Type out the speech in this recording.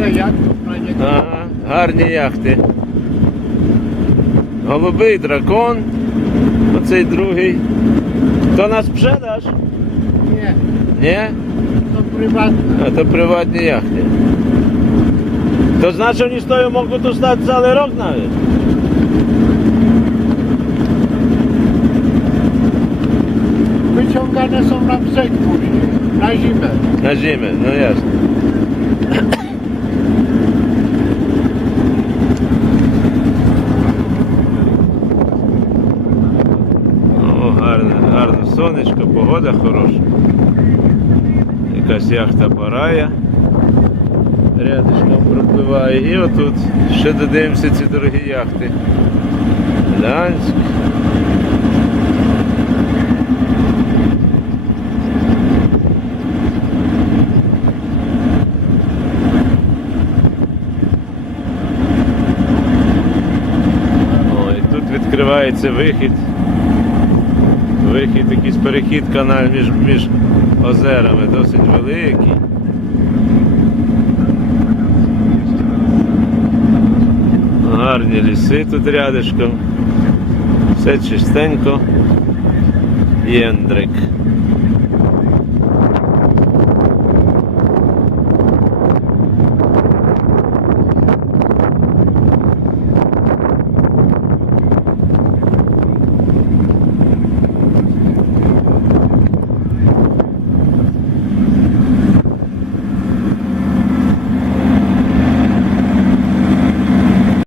мене яхту пройняти. Ага, гарні яхти. Голубий дракон. Оцей другий. То нас пшедаш? Ні, Ні? то приватно. А то приватні яхти. To znaczy oni stoją, mogą tu stać cały rok nawet. Wyciągane są na brzeg później, na zimę. Na zimę, no jasne. Гарне, гарне сонечко, погода хороша. Якась яхта парая. Рядишком пропливає. І отут ще додивимося ці дорогі яхти. Тут відкривається вихід. Вихід, якийсь перехід канал між, між озерами, досить великий. Гарні ліси тут рядишком. Все чистенько. Єндрик.